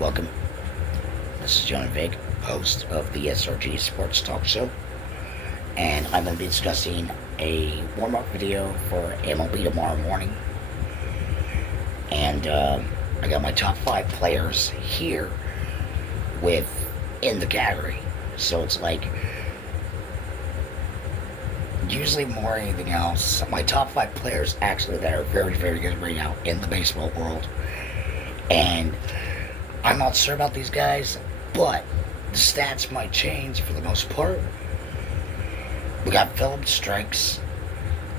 Welcome. This is Jonah Vick, host of the SRG Sports Talk Show, and I'm going to be discussing a warm-up video for MLB tomorrow morning. And I got my top 5 players here in the category. So it's like, usually more than anything else, my top 5 players actually that are very, very good right now in the baseball world. And I'm not sure about these guys, but the stats might change for the most part. We got Philip Strikes.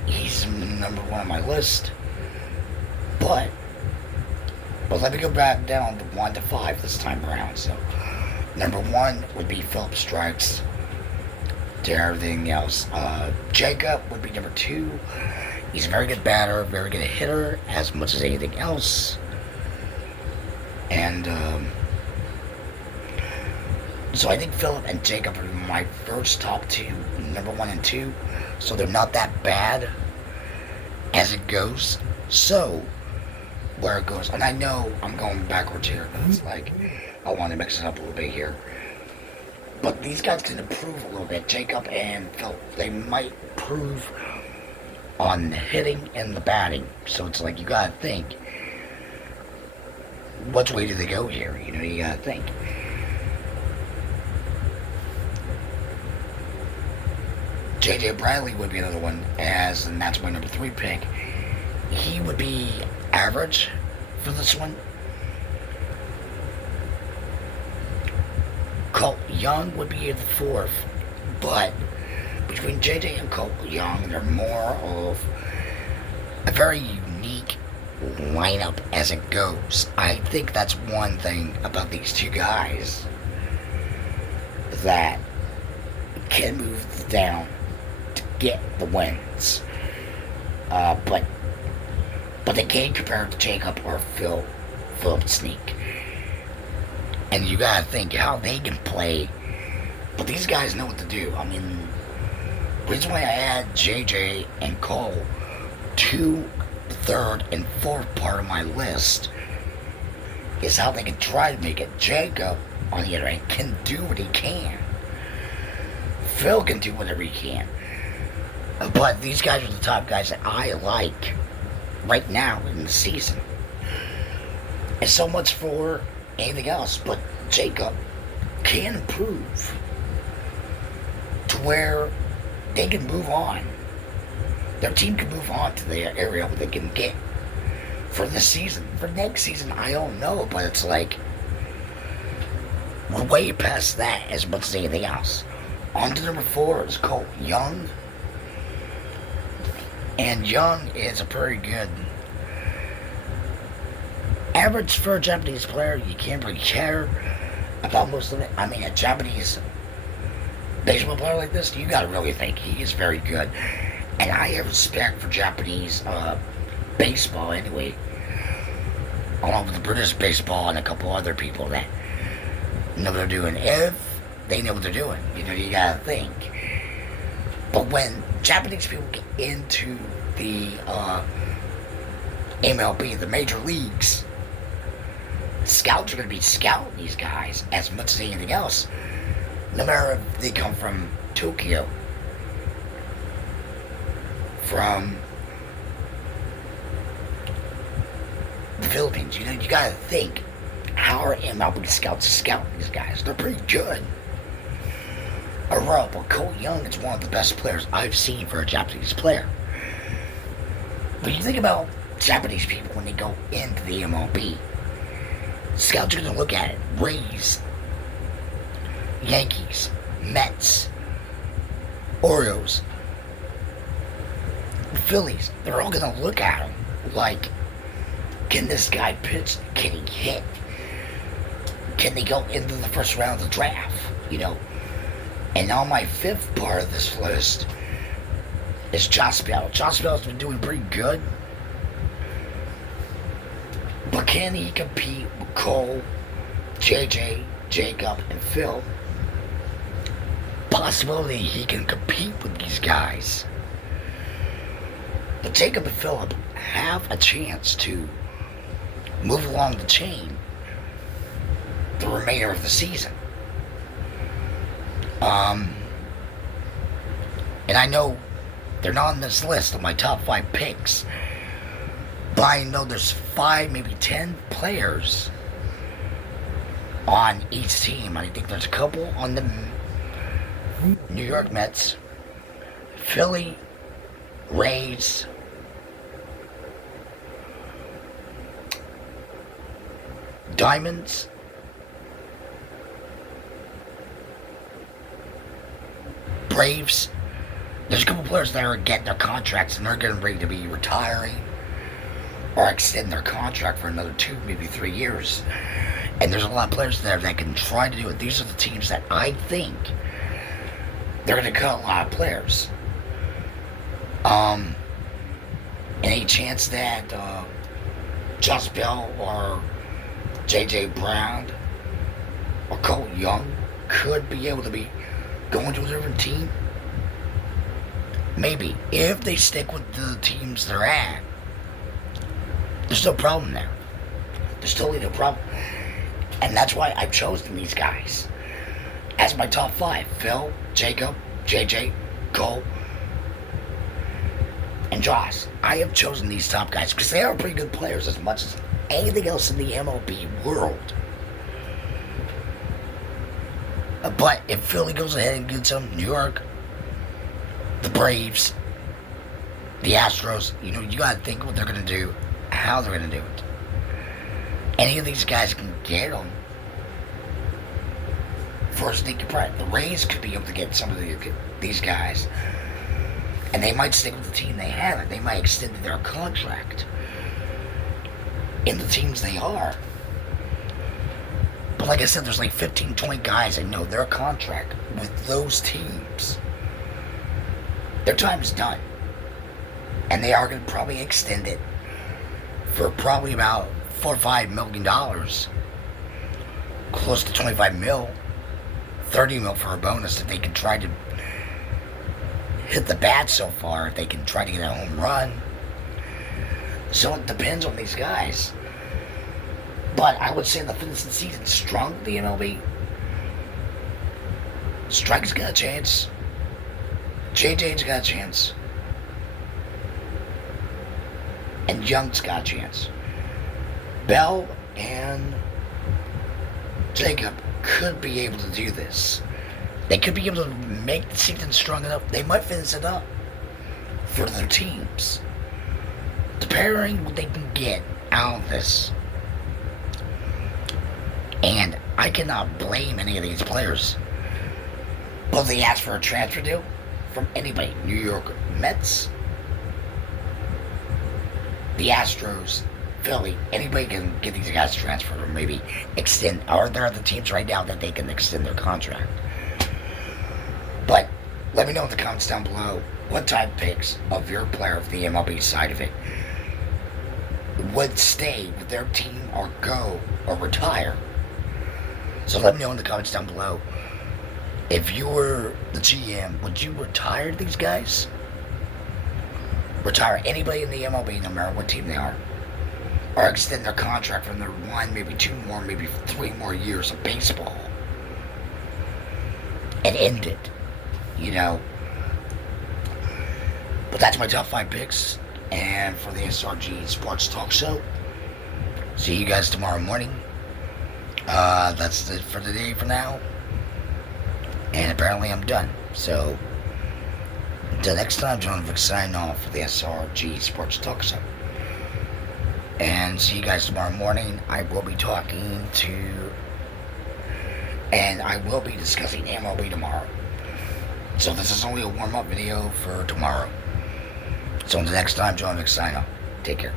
He's number 1 on my list. But let me go back down to 1 to 5 this time around. So, number 1 would be Philip Strikes. To everything else, Jacob would be number 2. He's a very good batter, very good hitter, as much as anything else. And so I think Philip and Jacob are my first top 2, number 1 and 2. So they're not that bad as it goes. So where it goes, and I know I'm going backwards here, but it's like I want to mix it up a little bit here. But these guys can improve a little bit. Jacob and Phil, they might improve on the hitting and the batting. So it's like you gotta think, which way do they go here? You know, you gotta think. JJ Bradley would be another one, and that's my number 3 pick. He would be average for this one. Colt Young would be the 4th, but between JJ and Colt Young, they're more of a very unique lineup as it goes. I think that's one thing about these 2 guys that can move down to get the wins. But they can't compare it to Jacob or Philip Sneak. And you gotta think how they can play. But these guys know what to do. I mean, the reason why I add JJ and Cole to the 3rd and 4th part of my list is how they can try to make it. Jacob, on the other hand, can do what he can. Phil can do whatever he can. But these guys are the top guys that I like right now in the season. And so much for anything else, but Jacob can improve to where they can move on. Their team can move on to the area where they can get for this season. For next season, I don't know, but it's like we're way past that as much as anything else. On to number 4 is Colt Young. And Young is a pretty good average for a Japanese player. You can't really care about most of it. I mean, a Japanese baseball player like this, you gotta really think he is very good. And I have respect for Japanese baseball anyway, along with the British baseball and a couple other people that know what they're doing. If they know what they're doing, you know, you gotta think. But when Japanese people get into the MLB, the major leagues, scouts are going to be scouting these guys as much as anything else, no matter if they come from Tokyo, from the Philippines. You know, you got to think, how are MLB scouts scouting these guys? They're pretty good. But Colt Young is one of the best players I've seen for a Japanese player. But you think about Japanese people when they go into the MLB, scouts are going to look at it. Rays, Yankees, Mets, Orioles, Phillies. They're all going to look at him like, can this guy pitch? Can he hit? Can they go into the first round of the draft? You know? And on my 5th part of this list is Josh Bell. Josh Bell's been doing pretty good. But can he compete with Cole, JJ, Jacob, and Phil? Possibility he can compete with these guys. But Jacob and Philip have a chance to move along the chain remainder of the season. And I know they're not on this list of my top 5 picks, but I know there's 5, maybe 10 players on each team. I think there's a couple on the New York Mets, Philly, Rays, Diamonds, Braves. There's a couple players that are getting their contracts and they're getting ready to be retiring or extend their contract for another 2, maybe 3 years. And there's a lot of players there that can try to do it. These are the teams that I think they're going to cut a lot of players. Any chance that Josh Bell or J.J. Brown or Cole Young could be able to be going to a different team? Maybe. If they stick with the teams they're at, there's no problem there. There's totally no problem. And that's why I've chosen these guys as my top 5. Phil, Jacob, JJ, Cole, and Josh. I have chosen these top guys because they are pretty good players as much as anything else in the MLB world. But if Philly goes ahead and gets them, New York, the Braves, the Astros, you got to think what they're going to do, how they're going to do it. Any of these guys can get them for a sneaky price. The Rays could be able to get some of these guys, and they might stick with the team they have. They might extend their contract in the teams they are. But like I said, there's like 15, 20 guys that know their contract with those teams. Their time is done. And they are going to probably extend it for probably about $4 or $5 million. Close to 25 mil. 30 mil for a bonus if they can try to hit the bat so far. If they can try to get a home run. So it depends on these guys. But I would say the finish of the season strong with the MLB. Strike's got a chance. JJ's got a chance. And Young's got a chance. Bell and Jacob could be able to do this. They could be able to make the season strong enough. They might finish it up for their teams. Depending what they can get out of this. And I cannot blame any of these players. Will they ask for a transfer deal from anybody? New York Mets, the Astros, Philly, anybody can get these guys transferred or maybe extend. Or there are the teams right now that they can extend their contract. But let me know in the comments down below what type picks of your player of the MLB side of it would stay with their team or go or retire. So let me know in the comments down below. If you were the GM, would you retire these guys? Retire anybody in the MLB, no matter what team they are. Or extend their contract from their 1, maybe 2 more, maybe 3 more years of baseball. And end it. But that's my top 5 picks. And for the SRG Sports Talk Show. See you guys tomorrow morning. That's it for the day for now. And apparently I'm done. So, until next time, Jonah Vick signing off for the SRG Sports Talk Show. And see you guys tomorrow morning. I will be talking to... And I will be discussing MLB tomorrow. So this is only a warm-up video for tomorrow. So until next time, Jonah Vick signing off. Take care.